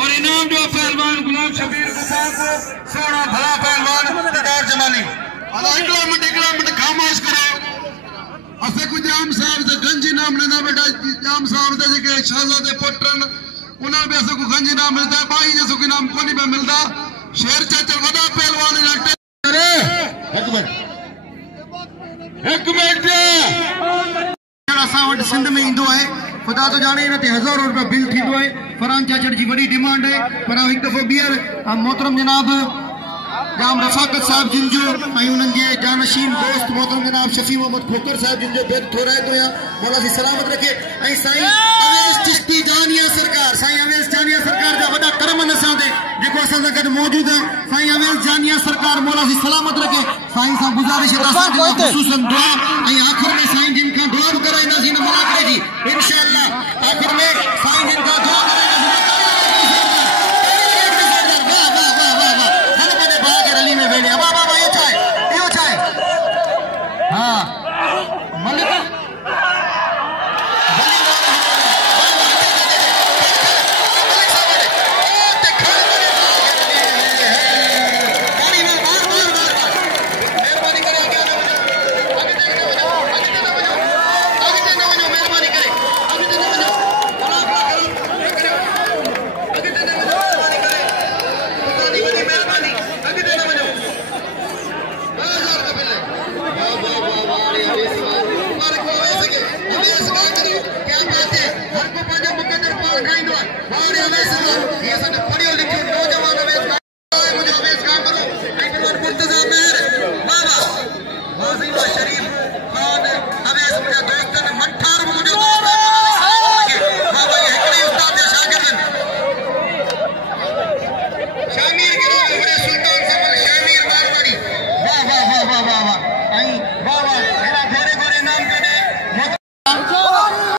और इनाम जो पहलवान गुलाम शबीर गुफा को सोना भला पहलवान दीदार जमाली। एक मिनट खामोश करो। असे को जाम साहब से गंज इनाम लेना बेटा। जाम साहब दे के शहजादे पुत्रन उन्हें भी असे को गंज इनाम मिलता है। भाई जैसे को इनाम कोनी पे मिलता। शेर चाचा वदा पहलवान इलाटे अरे एक मिनट असां सिंध में इंदो है। खुदा तो जाने न ते हज़ारों रुपया बिल थींदो है। फरहान चाचड़ जी बड़ी डिमांड है पर एक दफ़ो ॿीहर मोहतरम जनाब जाम रफ़ाकत साहब जिन जो उन्हनि जे जानशीन दोस्त मोहतरम जनाब शफी मोहम्मद खोकर साहब जिन जो बेग थोराए तो या मौला सी सलामत रखे। साईं अवेस चिश्ती जानिया सरकार साईं अवेस जानिया सरकार जा वडा करम न सां दे जेको असां सां गॾु मौजूद है। साईं अवेस जानिया सरकार मौला सी सलामत रखे। साईं सां गुज़ारिश है ख़ुसूसन दुआ आखिर में साईं जिन का दुआ कराईंदासीं न मना करे जी इंशाअल्लाह। आखिर में साईं जिन का दुआ